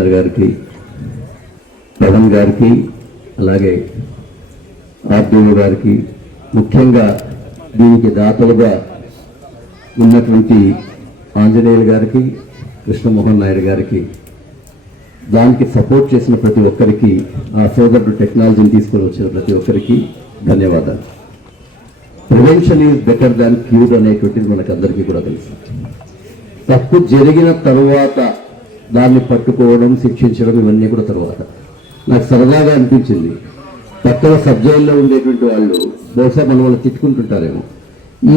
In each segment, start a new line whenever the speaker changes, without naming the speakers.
Sir గారికి పవన్ గారికి అలాగే ఆర్డీఓ గారికి ముఖ్యంగా దీనికి దాతలుగా ఉన్నటువంటి ఆంజనేయులు గారికి కృష్ణమోహన్ నాయుడు గారికి దానికి సపోర్ట్ చేసిన ప్రతి ఒక్కరికి ఆ సోదరుడు టెక్నాలజీని తీసుకొని వచ్చిన ప్రతి ఒక్కరికి ధన్యవాదాలు. Prevention is better than cure అనేటువంటిది మనకందరికీ కూడా తెలుసు. తప్పు జరిగిన తరువాత దాన్ని పట్టుకోవడం శిక్షించడం ఇవన్నీ కూడా తర్వాత. నాకు సరదాగా అనిపించింది. పక్కన సబ్జైల్లో ఉండేటువంటి వాళ్ళు బహుశా మన వాళ్ళు తిట్టుకుంటుంటారేమో.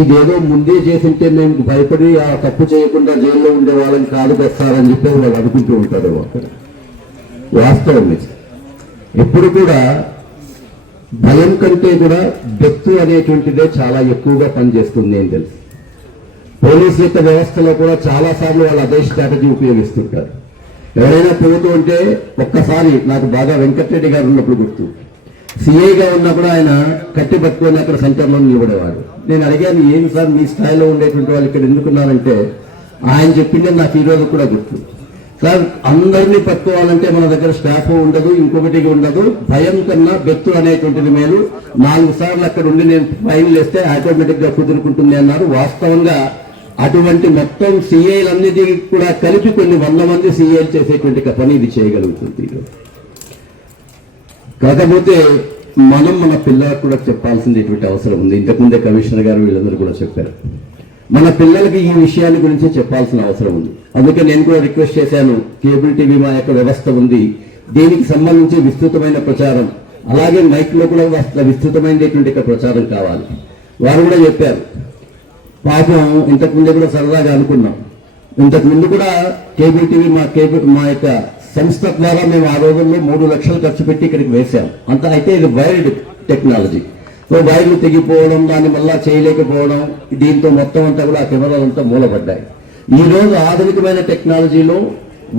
ఇదేదో ముందే చేసింటే మేము భయపడి ఆ తప్పు చేయకుండా జైల్లో ఉండే వాళ్ళని కాదు తెస్తారని చెప్పి వాళ్ళు అనుకుంటూ ఉంటారేమో అక్కడ. వాస్తవం నిజం ఎప్పుడు కూడా భయం కంటే కూడా దెత్తు అనేటువంటిదే చాలా ఎక్కువగా పనిచేస్తుంది అని తెలుసు. పోలీస్ యొక్క వ్యవస్థలో కూడా చాలా సార్లు వాళ్ళు అదే స్ట్రాటజీ ఉపయోగిస్తుంటారు. ఎవరైనా పెరుగుతూ ఉంటే ఒక్కసారి నాకు బాగా వెంకటరెడ్డి గారు ఉన్నప్పుడు గుర్తు. సిఐగా ఉన్నప్పుడు ఆయన కట్టి పట్టుకొని అక్కడ సెంటర్లో నిలబడేవాడు. నేను అడిగాను ఏం సార్ మీ స్థాయిలో ఉండేటువంటి వాళ్ళు ఇక్కడ ఎందుకున్నారంటే ఆయన చెప్పింది నాకు ఈరోజు కూడా గుర్తు. సార్ అందరినీ పట్టుకోవాలంటే మన దగ్గర స్టాఫ్ ఉండదు ఇంకొకటి ఉండదు. భయం కన్నా బెత్తు అనేటువంటిది మేలు. నాలుగు సార్లు అక్కడ ఉండి నేను ఫైన్ వేస్తే ఆటోమేటిక్గా కుదురుకుంటుంది అన్నారు. వాస్తవంగా అటువంటి మొత్తం సిఐలన్నిటి కూడా కలిపి కొన్ని వంద మంది సిఐలు చేసేటువంటి పని ఇది చేయగలుగుతుంది కాకపోతే మనం మన పిల్లలకు కూడా చెప్పాల్సినటువంటి అవసరం ఉంది. ఇంతకుముందే కమిషనర్ గారు వీళ్ళందరూ కూడా చెప్పారు. మన పిల్లలకి ఈ విషయాన్ని గురించి చెప్పాల్సిన అవసరం ఉంది. అందుకే నేను కూడా రిక్వెస్ట్ చేశాను కేబుల్ టీవీ మా యొక్క వ్యవస్థ ఉంది. దీనికి సంబంధించి విస్తృతమైన ప్రచారం అలాగే మైక్లో కూడా విస్తృతమైనటువంటి ప్రచారం కావాలి. వారు కూడా చెప్పారు పాపం ఇంతకు ముందు కూడా సరదాగా అనుకున్నాం. ఇంతకు ముందు కూడా కేబుల్ టీవీ మా కేబుల్ మా యొక్క సంస్థ ద్వారా మేము ఆ రోజుల్లో మూడు లక్షలు ఖర్చు పెట్టి ఇక్కడికి వేసాం అంత అయితే ఇది వైర్డ్ టెక్నాలజీ. సో వైర్లు తెగిపోవడం దాన్ని మళ్ళా చేయలేకపోవడం దీంతో మొత్తం అంతా కూడా ఆ కెమెరాలు అంతా మూలపడ్డాయి ఈ రోజు ఆధునికమైన టెక్నాలజీలో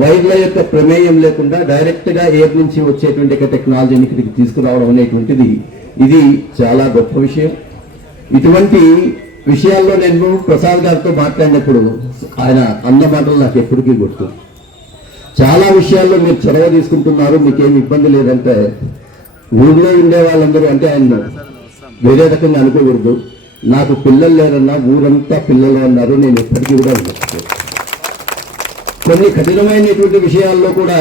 వైర్ల యొక్క ప్రమేయం లేకుండా డైరెక్ట్గా ఎయిర్ నుంచి వచ్చేటువంటి టెక్నాలజీని ఇక్కడికి తీసుకురావడం అనేటువంటిది ఇది చాలా గొప్ప విషయం. ఇటువంటి విషయాల్లో నేను ప్రసాద్ గారితో మాట్లాడినప్పుడు ఆయన అన్న మాటలు నాకు ఎప్పటికీ గుర్తు. చాలా విషయాల్లో మీరు చొరవ తీసుకుంటున్నారు మీకేం ఇబ్బంది లేదంటే ఊళ్ళో ఉండే వాళ్ళందరూ అంటే ఆయన వేరే రకంగా అనుకోకూడదు. నాకు పిల్లలు లేరన్నా ఊరంతా పిల్లలు అన్నారు నేను ఎప్పటికీ కూడా కొన్ని కఠినమైనటువంటి విషయాల్లో కూడా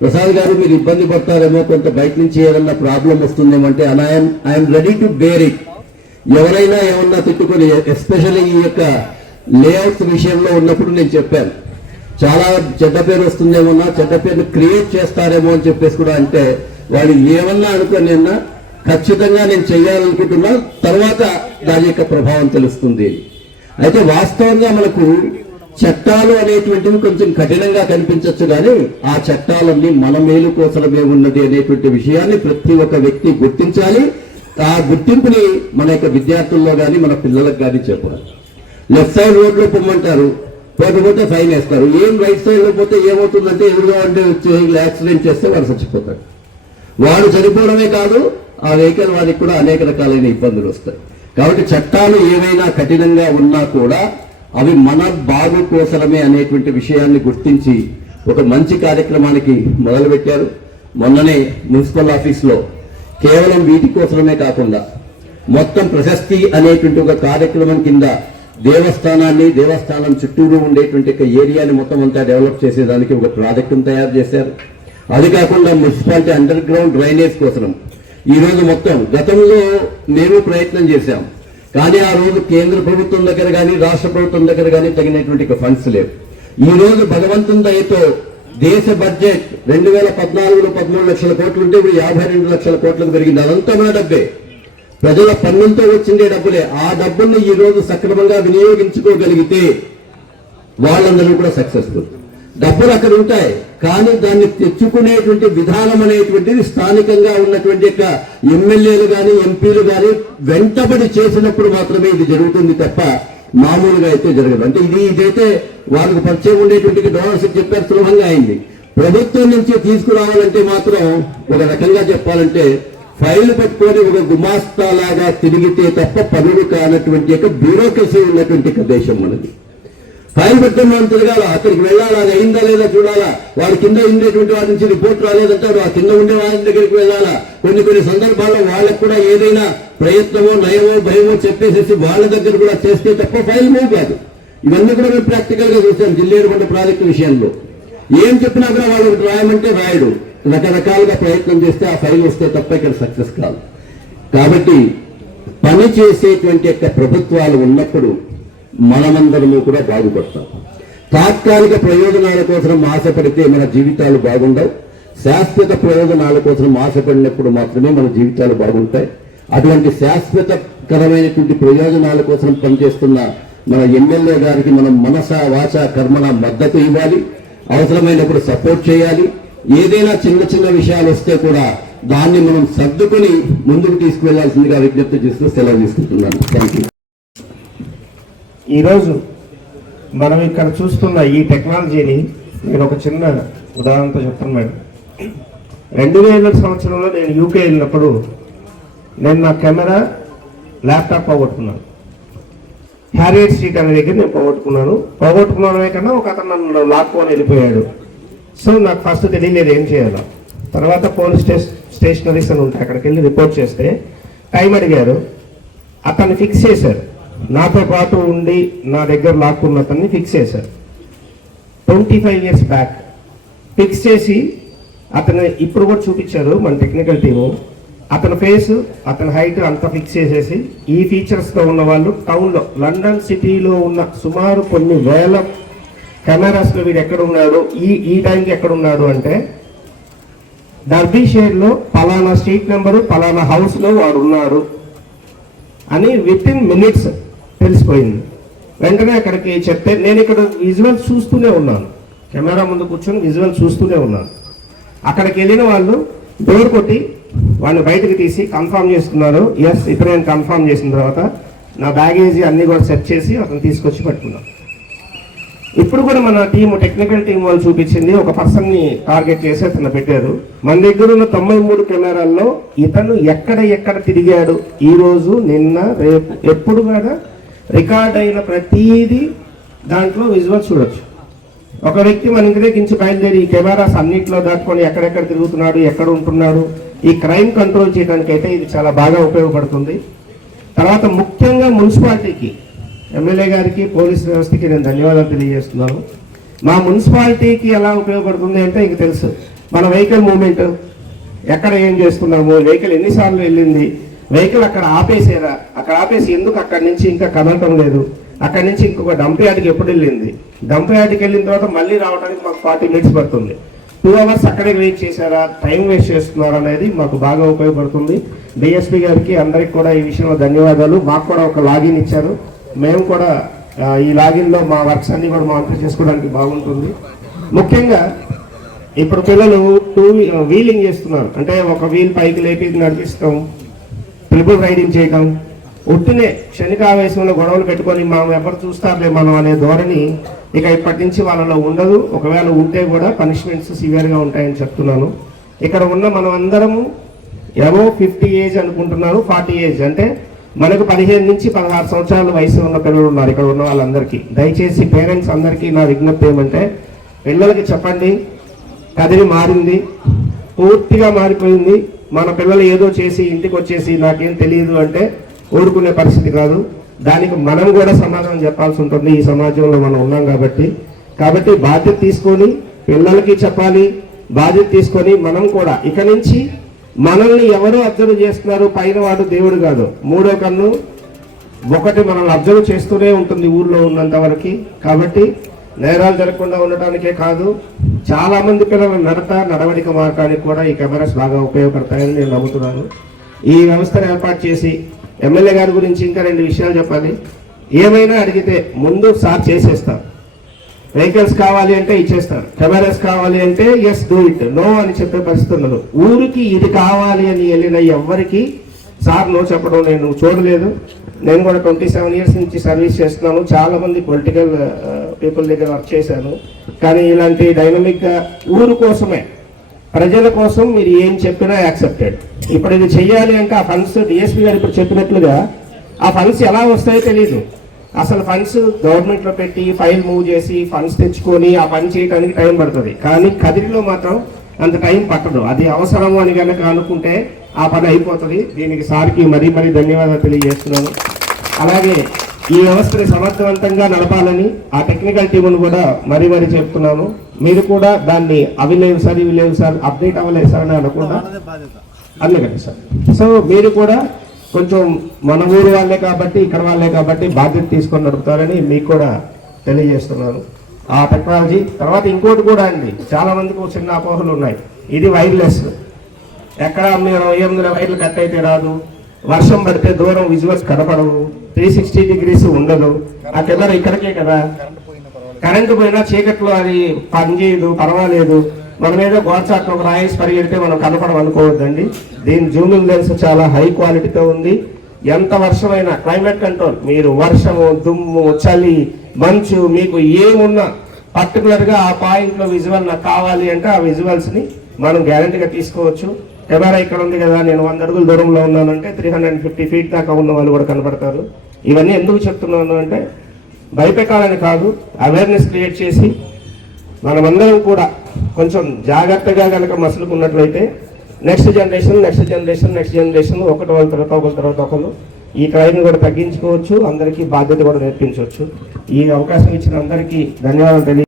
ప్రసాద్ గారు మీరు ఇబ్బంది పడతారేమో కొంత బయట నుంచి ఏదన్నా problem వస్తుందేమంటే and I'm I'm ready to bear it ఎవరైనా ఏమన్నా తిట్టుకొని ఎస్పెషల్లీ ఈ యొక్క లేఅవుట్స్ విషయంలో ఉన్నప్పుడు నేను చెప్పాను. చాలా చెడ్డ పేరు వస్తుందేమన్నా చెడ్డ పేరును క్రియేట్ చేస్తారేమో అని చెప్పేసి కూడా అంటే వాళ్ళు ఏమన్నా అనుకొని ఖచ్చితంగా నేను చేయాలనుకుంటున్నా తర్వాత దాని యొక్క ప్రభావం తెలుస్తుంది. అయితే వాస్తవంగా మనకు చట్టాలు అనేటువంటివి కొంచెం కఠినంగా కనిపించవచ్చు కానీ ఆ చట్టాలన్నీ మన మేలు కోసమే ఉన్నది అనేటువంటి విషయాన్ని ప్రతి ఒక్క వ్యక్తి గుర్తించాలి. ఆ గుర్తింపుని మన యొక్క విద్యార్థుల్లో కానీ మన పిల్లలకు కానీ చెప్పాలి. లెఫ్ట్ సైడ్ రోడ్లో పొమ్మంటారు పోకపోతే ఫైన్ వేస్తారు. ఏం రైట్ సైడ్లో పోతే ఏమవుతుందంటే ఎదురుగా అంటే యాక్సిడెంట్ చేస్తే వాడు చచ్చిపోతాడు. వాడు చనిపోవడమే కాదు ఆ వెహికల్ వారికి కూడా అనేక రకాలైన ఇబ్బందులు వస్తాయి. కాబట్టి చట్టాలు ఏవైనా కఠినంగా ఉన్నా కూడా అవి మన బాగు కోసమే అనేటువంటి విషయాన్ని గుర్తించి ఒక మంచి కార్యక్రమానికి మొదలుపెట్టారు. మొన్ననే మున్సిపల్ ఆఫీస్లో కేవలం వీటి కోసమే కాకుండా మొత్తం ప్రశస్తి అనేటువంటి ఒక కార్యక్రమం కింద దేవస్థానాన్ని దేవస్థానం చుట్టూరు ఉండేటువంటి ఒక ఏరియాని మొత్తం అంతా డెవలప్ చేసేదానికి ఒక ప్రాజెక్టును తయారు చేశారు. అది కాకుండా మున్సిపాలిటీ అండర్ గ్రౌండ్ డ్రైనేజ్ కోసం ఈ రోజు మొత్తం గతంలో మేము ప్రయత్నం చేశాం. కానీ ఆ రోజు కేంద్ర ప్రభుత్వం దగ్గర కానీ రాష్ట్ర ప్రభుత్వం దగ్గర కానీ తగినటువంటి ఫండ్స్ లేవు. ఈ రోజు భగవంతుని దయతో దేశ బడ్జెట్ రెండు వేల పద్నాలుగులో పదమూడు లక్షల కోట్లు ఉంటే ఇప్పుడు యాభై రెండు లక్షల కోట్లకు పెరిగింది. అదంతా మన డబ్బే. ప్రజల పన్నులతో వచ్చిండే డబ్బులే. ఆ డబ్బుల్ని ఈ రోజు సక్రమంగా వినియోగించుకోగలిగితే వాళ్ళందరూ కూడా సక్సెస్ఫుల్ డబ్బులు అక్కడ ఉంటాయి. కానీ దాన్ని తెచ్చుకునేటువంటి విధానం అనేటువంటిది స్థానికంగా ఉన్నటువంటి యొక్క ఎమ్మెల్యేలు కానీ ఎంపీలు కానీ వెంటబడి చేసినప్పుడు మాత్రమే ఇది జరుగుతుంది తప్ప మామూలుగా అయితే జరగదు. అంటే ఇది ఇదైతే వాళ్ళకు పరిచయం ఉండేటువంటి డోనర్స్ చెప్పారు సులభంగా అయింది. ప్రభుత్వం నుంచి తీసుకురావాలంటే మాత్రం ఒక రకంగా చెప్పాలంటే ఫైల్ పట్టుకొని ఒక గుమాస్తా లాగా తిరిగితే తప్ప పనులు కానటువంటి యొక్క బ్యూరోక్రసీ ఉన్నటువంటి దేశం మనది. ఫైల్ పెట్టుకుని తిరగాల అక్కడికి వెళ్ళాలా? అది అయిందా లేదా చూడాలా? వాడి కింద ఉండేటువంటి వాడి నుంచి రిపోర్ట్ రాలేదంటారు. ఆ కింద ఉండే వాళ్ళ దగ్గరికి వెళ్ళాలా? కొన్ని కొన్ని సందర్భాల్లో వాళ్ళకు కూడా ఏదైనా ప్రయత్నమో నయమో భయమో చెప్పేసేసి వాళ్ళ దగ్గర కూడా చేస్తే తప్ప ఫైల్ మూవ్ కాదు. ఇవన్నీ కూడా మేము ప్రాక్టికల్గా చూసాం జిల్లేరుకొండ ప్రాజెక్టు విషయంలో. ఏం చెప్పినా కూడా వాళ్ళు రాయమంటే రాయడు. రకరకాలుగా ప్రయత్నం చేస్తే ఆ ఫైల్ వస్తే తప్ప ఇక్కడ సక్సెస్ కాదు. కాబట్టి పని చేసేటువంటి యొక్క ప్రభుత్వాలు ఉన్నప్పుడు మనమందరము కూడా బాగుపడతాం. తాత్కాలిక ప్రయోజనాల కోసం ఆశపడితే మన జీవితాలు బాగుండవు. శాశ్వత ప్రయోజనాల కోసం ఆశపడినప్పుడు మాత్రమే మన జీవితాలు బాగుంటాయి. అటువంటి శాశ్వతకరమైనటువంటి ప్రయోజనాల కోసం పనిచేస్తున్న మన ఎమ్మెల్యే గారికి మనం మనస వాచ కర్మల మద్దతు ఇవ్వాలి. అవసరమైనప్పుడు సపోర్ట్ చేయాలి. ఏదైనా చిన్న చిన్న విషయాలు వస్తే కూడా దాన్ని మనం సర్దుకుని ముందుకు తీసుకువెళ్ళాల్సిందిగా విజ్ఞప్తి చేస్తూ సెలవు తీసుకుంటున్నాను. థ్యాంక్ యూ
ఈరోజు మనం ఇక్కడ చూస్తున్న ఈ టెక్నాలజీని నేను ఒక చిన్న ఉదాహరణతో చెప్తాను మేడం రెండు వేల సంవత్సరంలో నేను యూకే వెళ్ళినప్పుడు నేను నా కెమెరా ల్యాప్టాప్ పోగొట్టుకున్నాను. హ్యారియట్ స్ట్రీట్ అనే దగ్గర నేను పోగొట్టుకున్నాను. పోగొట్టుకున్నానే కన్నా ఒక అతను నన్ను లాక్కొని వెళ్ళిపోయాడు. సో నాకు ఫస్ట్ తెలియలేదు ఏం చేయాలో. తర్వాత పోలీస్ స్టేషన్ స్టేషనరీస్ అని ఉంటాయి అక్కడికి వెళ్ళి రిపోర్ట్ చేస్తే టైం అడిగారు. అతన్ని ఫిక్స్ చేశారు. నాతో పాటు ఉండి నా దగ్గర లాక్కున్న అతన్ని ఫిక్స్ చేశారు. Twenty five years back. Fix చేసి అతను ఇప్పుడు కూడా చూపించారు మన టెక్నికల్ టీము. అతని ఫేస్ అతని హైట్ అంతా ఫిక్స్ చేసేసి ఈ ఫీచర్స్తో ఉన్న వాళ్ళు టౌన్లో లండన్ సిటీలో ఉన్న సుమారు కొన్ని వేల కెమెరాస్లో వీడు ఎక్కడ ఉన్నాడు ఈ ఈ టైంకి ఎక్కడ ఉన్నాడు అంటే డర్బీషేర్లో పలానా స్ట్రీట్ నెంబరు పలానా హౌస్లో వాడు ఉన్నాడు అని విత్ ఇన్ మినిట్స్ తెలిసిపోయింది. వెంటనే అక్కడికి చెప్తే నేను ఇక్కడ విజువల్ చూస్తూనే ఉన్నాను. కెమెరా ముందు కూర్చొని విజువల్ చూస్తూనే ఉన్నాను. అక్కడికి వెళ్ళిన వాళ్ళు డోర్ కొట్టి వాళ్ళు బయటకు తీసి కన్ఫర్మ్ చేసుకున్నారు ఎస్ ఇప్పుడు నేను కన్ఫామ్ చేసిన తర్వాత నా బ్యాగేజీ అన్నీ కూడా సెట్ చేసి అతను తీసుకొచ్చి పట్టుకున్నాను. ఇప్పుడు కూడా మన టీము టెక్నికల్ టీం వాళ్ళు చూపించింది. ఒక పర్సన్ని టార్గెట్ చేసి అతను పెట్టారు. మన దగ్గర ఉన్న తొంభై మూడు కెమెరాల్లో ఇతను ఎక్కడ ఎక్కడ తిరిగాడు? ఈరోజు నిన్న రేపు ఎప్పుడు కూడా రికార్డ్ అయిన ప్రతిదీ దాంట్లో విజువల్ చూడొచ్చు. ఒక వ్యక్తి మన ఇంటి దగ్గరించి బయలుదేరి ఈ కెమెరాస్ అన్నింటిలో దాటుకొని ఎక్కడెక్కడ తిరుగుతున్నాడు ఎక్కడ ఉంటున్నాడు ఈ క్రైమ్ కంట్రోల్ చేయడానికి అయితే ఇది చాలా బాగా ఉపయోగపడుతుంది. తర్వాత ముఖ్యంగా మున్సిపాలిటీకి ఎమ్మెల్యే గారికి పోలీస్ వ్యవస్థకి నేను ధన్యవాదాలు తెలియజేస్తున్నాను. మా మున్సిపాలిటీకి ఎలా ఉపయోగపడుతుంది అంటే ఇంక తెలుసు. మన వెహికల్ మూమెంట్ ఎక్కడ ఏం చేస్తున్నాము వెహికల్ ఎన్నిసార్లు వెళ్ళింది వెహికల్ అక్కడ ఆపేసారా? అక్కడ ఆపేసి ఎందుకు అక్కడి నుంచి ఇంకా కదలటం లేదు? అక్కడి నుంచి ఇంకొక డంప్ యార్డ్కి ఎప్పుడు వెళ్ళింది? డంప్ యార్డ్కి వెళ్ళిన తర్వాత మళ్ళీ రావడానికి మాకు ఫార్టీ మినిట్స్ పడుతుంది. టూ అవర్స్ అక్కడే వెయిట్ చేశారా? టైం వేస్ట్ చేస్తున్నారా అనేది మాకు బాగా ఉపయోగపడుతుంది. డిఎస్పీ గారికి అందరికి కూడా ఈ విషయంలో ధన్యవాదాలు. మాకు కూడా ఒక లాగిన్ ఇచ్చారు. మేము కూడా ఈ లాగిన్లో మా వర్క్స్ అన్ని కూడా మానిటర్ చేసుకోవడానికి బాగుంటుంది. ముఖ్యంగా ఇప్పుడు పిల్లలు టూ వీలింగ్ చేస్తున్నారు. అంటే ఒక వీల్ పైకి లేపి నడిపిస్తాం. ట్రిపుల్ రైడింగ్ చేయడం ఒట్టినే క్షణికావేశంలో గొడవలు పెట్టుకొని మనం ఎవరు చూస్తారులే మనం అనే ధోరణి ఇక ఇప్పటి నుంచి వాళ్ళలో ఉండదు. ఒకవేళ ఉంటే కూడా పనిష్మెంట్స్ సివియర్గా ఉంటాయని చెప్తున్నాను. ఇక్కడ ఉన్న మనం అందరము ఎవో ఫిఫ్టీ ఏజ్ అనుకుంటున్నారు. ఫార్టీ ఏజ్ అంటే మనకు పదిహేను నుంచి పదహారు సంవత్సరాల వయసు ఉన్న పిల్లలు ఉన్నారు ఇక్కడ ఉన్న వాళ్ళందరికీ. దయచేసి పేరెంట్స్ అందరికీ నా విజ్ఞప్తి ఏమంటే పిల్లలకి చెప్పండి కదిలి మారింది పూర్తిగా మారిపోయింది మన పిల్లలు ఏదో చేసి ఇంటికి వచ్చేసి నాకేం తెలియదు అంటే ఊరుకునే పరిస్థితి కాదు. దానికి మనం కూడా సమాధానం చెప్పాల్సి ఉంటుంది. ఈ సమాజంలో మనం ఉన్నాం కాబట్టి. కాబట్టి బాధ్యత తీసుకొని పిల్లలకి చెప్పాలి. బాధ్యత తీసుకొని మనం కూడా ఇక నుంచి మనల్ని ఎవరు అబ్జర్వ్ చేస్తున్నారు? పైన వాడు దేవుడు కాదు. మూడో కన్ను ఒకటి మనల్ని అబ్జర్వ్ చేస్తూనే ఉంటుంది ఊర్లో ఉన్నంత వరకు. కాబట్టి నేరాలు జరగకుండా ఉండటానికే కాదు చాలా మంది పిల్లల నడత నడవడిక మార్గానికి కూడా ఈ కెమెరాస్ బాగా ఉపయోగపడతాయని నేను నమ్ముతున్నాను. ఈ వ్యవస్థను ఏర్పాటు చేసి ఎమ్మెల్యే గారి గురించి ఇంకా రెండు విషయాలు చెప్పాలి. ఏమైనా అడిగితే ముందు సార్ చేసేస్తారు. వెహికల్స్ కావాలి అంటే ఇచ్చేస్తారు. కెమెరాస్ కావాలి అంటే ఎస్ డూ ఇట్ నో అని చెప్పే పరిస్థితి ఉండదు. ఊరికి ఇది కావాలి అని వెళ్ళిన ఎవ్వరికి సార్ నో చెప్పడం నేను చూడలేదు. నేను కూడా ట్వంటీ సెవెన్ ఇయర్స్ నుంచి సర్వీస్ చేస్తున్నాను. చాలామంది పొలిటికల్ పీపుల్ దగ్గర వర్క్ చేశాను. కానీ ఇలాంటి డైనమిక్గా ఊరు కోసమే ప్రజల కోసం మీరు ఏం చెప్పినా యాక్సెప్టెడ్ ఇప్పుడు ఇది చెయ్యాలి అంటే ఆ ఫండ్స్ డిఎస్పీ గారు ఇప్పుడు చెప్పినట్లుగా ఆ ఫండ్స్ ఎలా వస్తాయో తెలియదు అసలు ఫండ్స్ గవర్నమెంట్లో పెట్టి ఫైల్ మూవ్ చేసి ఫండ్స్ తెచ్చుకొని ఆ పని చేయడానికి టైం పడుతుంది. కానీ కదిరిలో మాత్రం అంత టైం పట్టదు. అది అవసరం అని కనుక అనుకుంటే ఆ పని అయిపోతుంది. దీనికి సార్కి మరీ మరీ ధన్యవాదాలు తెలియజేస్తున్నాను. అలాగే ఈ వ్యవస్థని సమర్థవంతంగా నడపాలని ఆ టెక్నికల్ టీమును కూడా మరీ మరీ చెప్తున్నాను మీరు కూడా దాన్ని అవి లేవు సార్ ఇవి లేవు సార్ అప్డేట్ అవ్వలేదు సార్ అని అనకుండా అందుకని సార్. సో మీరు కూడా కొంచెం మన ఊరు వాళ్ళే కాబట్టి ఇక్కడ వాళ్ళే కాబట్టి బాధ్యత తీసుకొని నడుపుతారని మీకు కూడా తెలియజేస్తున్నాను. ఆ టెక్నాలజీ తర్వాత ఇంకోటి కూడా అండి చాలా మందికి చిన్న అపోహలు ఉన్నాయి. ఇది వైర్లెస్ ఎక్కడ మీరు ఎనిమిది వైర్లు కట్ అయితే రాదు. వర్షం పడితే దూరం విజువల్స్ కనపడవు. త్రీ సిక్స్టీ డిగ్రీస్ ఉండదు. ఆ కెమెరా ఇక్కడికే కదా. కరెంటు పోయినా చీకట్లో అది పనిచేయదు పర్వాలేదు. మన మీద గోచాట్లో ఒక రాయేసి పరిగెడితే మనం కనపడం అనుకోవద్దండి. దీని జూమింగ్ లెన్స్ చాలా హై క్వాలిటీతో ఉంది. ఎంత వర్షమైనా క్లైమేట్ కంట్రోల్ మీరు వర్షము దుమ్ము చలి మంచు మీకు ఏమున్నా పర్టికులర్గా ఆ పాయింట్లో విజువల్ నాకు కావాలి అంటే ఆ విజువల్స్ని మనం గ్యారంటీగా తీసుకోవచ్చు. కెమెరా ఇక్కడ ఉంది కదా నేను వంద అడుగుల దూరంలో ఉన్నానంటే త్రీ హండ్రెడ్ ఫిఫ్టీ ఫీట్ దాకా ఉన్న వాళ్ళు కూడా కనబడతారు. ఇవన్నీ ఎందుకు చెప్తున్నాను అంటే భయపెట్టాలని కాదు అవేర్నెస్ క్రియేట్ చేసి మనమందరం కూడా కొంచెం జాగ్రత్తగా కనుక మసులుకున్నట్లయితే next generation next generation next generation ఒకటి వాళ్ళ తర్వాత ఒకరి తర్వాత ఒకరు ఈ క్రైమ్ కూడా తగ్గించుకోవచ్చు అందరికీ బాధ్యత కూడా నేర్పించవచ్చు. ఈ అవకాశం ఇచ్చిన అందరికీ ధన్యవాదాలు తెలియ